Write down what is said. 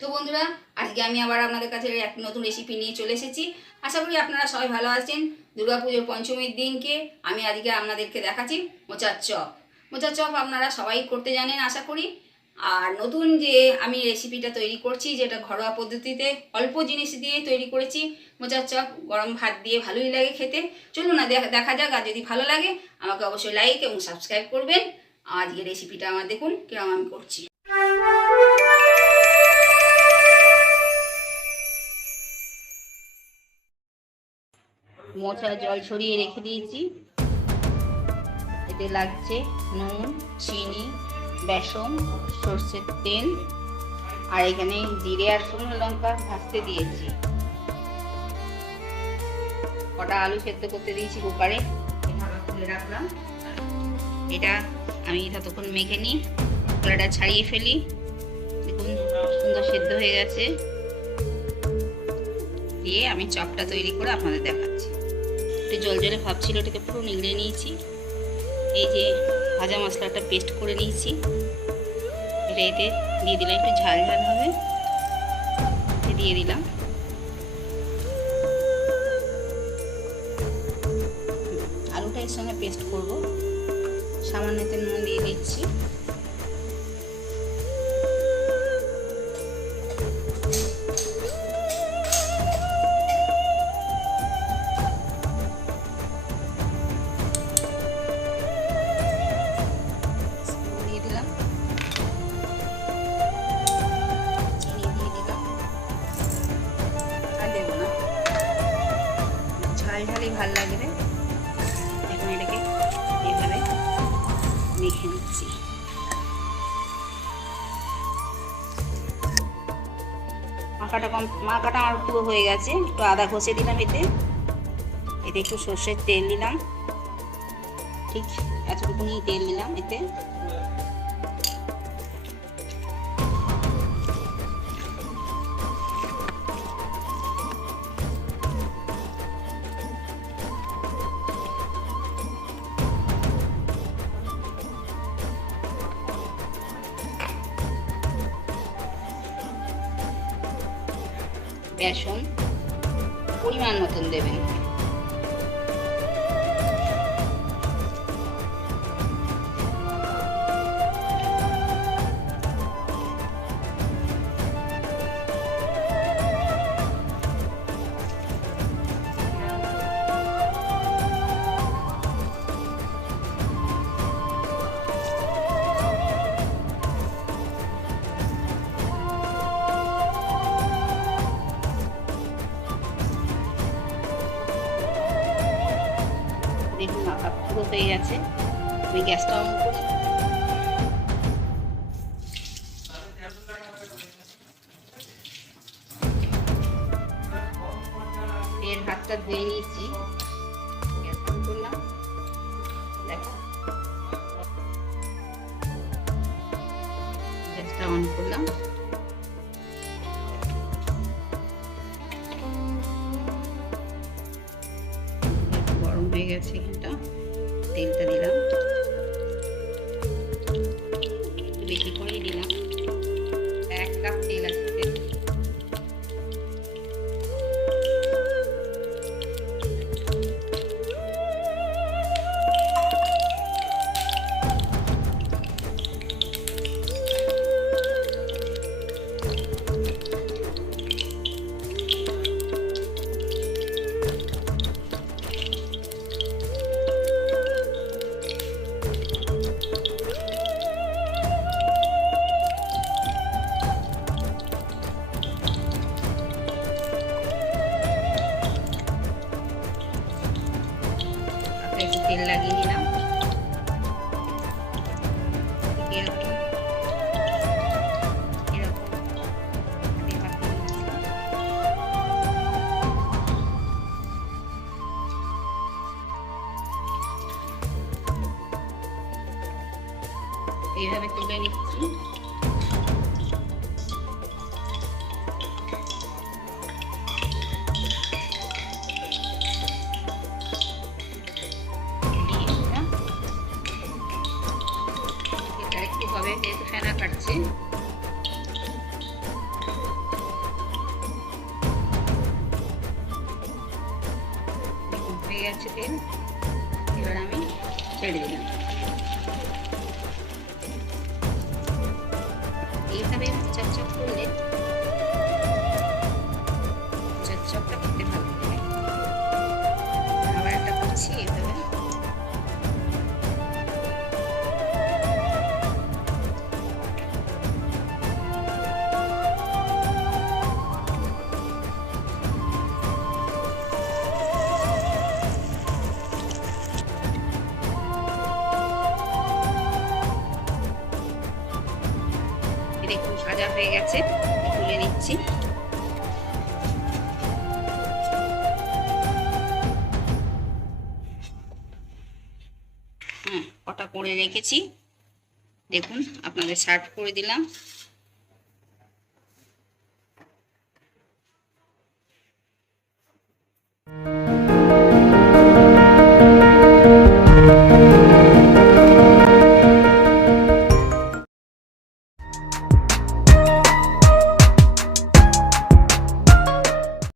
তো বন্ধুরা, আজকে আমি আবার আপনাদের কাছে এক নতুন রেসিপি নিয়ে চলে এসেছি। আশা করি আপনারা সবাই ভালো আছেন। দুর্গাপুজোর পঞ্চমীর দিনকে আমি আজকে আপনাদেরকে দেখাচ্ছি মোচার চপ। মোচার চপ আপনারা সবাই করতে জানেন আশা করি। আর নতুন যে আমি রেসিপিটা তৈরি করছি, যেটা ঘরোয়া পদ্ধতিতে অল্প জিনিস দিয়ে তৈরি করেছি মোচার চপ, গরম ভাত দিয়ে ভালোই লাগে খেতে। চলুন না দেখা যাক, আর যদি ভালো লাগে আমাকে অবশ্যই লাইক এবং সাবস্ক্রাইব করবেন। আজকে রেসিপিটা আমার দেখুন কিরকম আমি করছি। মোচা জল ছড়িয়ে রেখে দিয়েছি। এতে লাগছে নুন, চিনি, বেসন, সর্ষের তেল, আর এখানে জিরে আর শুকনো লঙ্কা ভাজতে দিয়েছি। কটা আলু সেদ্ধ করতে দিয়েছি কুকারে, ঢাকা খুলে রাখলাম। এটা আমি ততক্ষণ মেখে নিই, কড়াটা ছাড়িয়ে ফেলি। দেখুন সুন্দর সেদ্ধ হয়ে গেছে। দিয়ে আমি চপটা তৈরি করে আপনাদের দেখাচ্ছি। একটু জল জলে ভাবছিল, এটাকে পুরো নিগড়ে নিয়েছি। এই যে ভাজা মশলাটা পেস্ট করে নিয়েছি, এটা এতে দিয়ে দিলাম। একটু ঝাল ঝাল হবে, দিয়ে দিলাম। আলুটা এর সঙ্গে পেস্ট করব। সামান্য নুন দিয়ে দিচ্ছি। ঝালঝালই ভাল লাগবে। এখন এটাকে এইভাবে মেখে নিচ্ছি। মাখাটা আমার পুরো হয়ে গেছে। একটু আদা ঘষে দিলাম এতে একটু সর্ষের তেল দিলাম, ঠিক এতটুকুনি তেল দিলাম এতে। বেসন পরিমাণ মতন দেবেন। দেখুন মাখা পুরো হয়ে গেছে। আমি গ্যাসটা অন করি। এর হাতটা ধুয়ে নিয়েছি, গ্যাস অন করলাম। দেখো গ্যাসটা অন করলাম। গরম হয়ে গেছে, এখানটা তেলটা দিলাম, একটু বেশি করেই দিলাম। 1 কাপ তেল আছে। একটু তেল লাগিয়ে নিলাম। এরকম এইভাবে তুলে নিচ্ছি। হবে, যেহেতু ফেনা কাটছে। ছেড়ে দিলাম। এইভাবে চকচক করলে চকচকটা খেতে ভালো লাগে। আবার একটা করছি এইভাবে। দেখুন ভাজা হয়ে গেছে, তুলে নিচ্ছি। কটা করে রেখেছি, দেখুন আপনাদের সার্ভ করে দিলাম।